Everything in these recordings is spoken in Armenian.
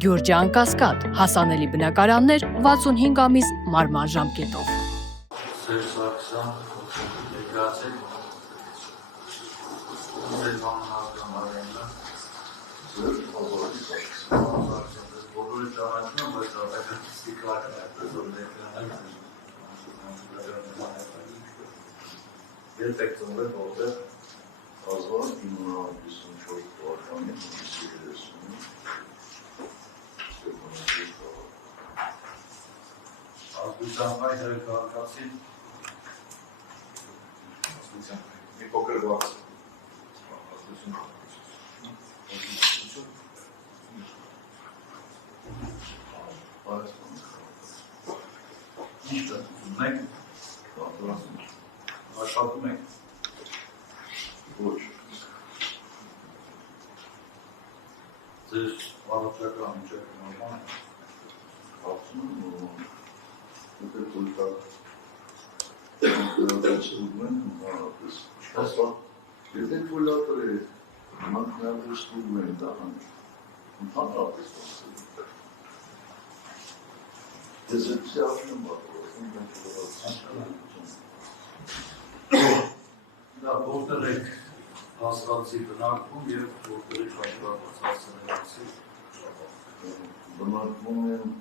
Գյուրջան Կասկադ, հասանելի բնակարաններ 65 ամիս մարման ժամկետով։ Երբ եք ծնվել որտեղ 1954 թվականի հունիսի 30-ին ազգությամբ այդ հերկարկացին մի փոքր վարձ աշխատում եք ոչ ձեր առողջական միջակայքը նորմալ է կարծում եմ նորմալ է դուք ստուգում ընդհանրապես եթե թույլատար է մանկնավոր ստուգում են դա ընդհանրապես ես էսի արդեն բախորում Դա որտեղ եք հասկացի բնակվում և որտեղ եք աշխատված հասցնելացի բնակվում եմ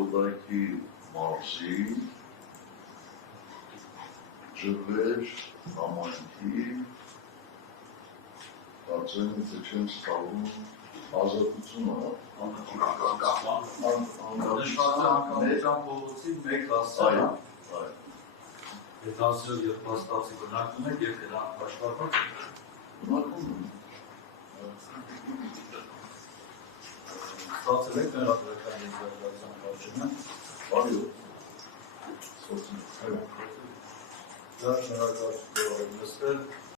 Օտայքի մարզի, Ջրվեր, համայնքի, կարծեմ եթե չեմ սխալվում ազատությունը անկախության փողոցի մեկ հասցեան Եթե ասել և պաստացի բնակվում եք և նրանք աշխատված եք բնակվում ստացել եք մերադրական եզրակացան կարճնը բարիով դա շնորհակալություն նստել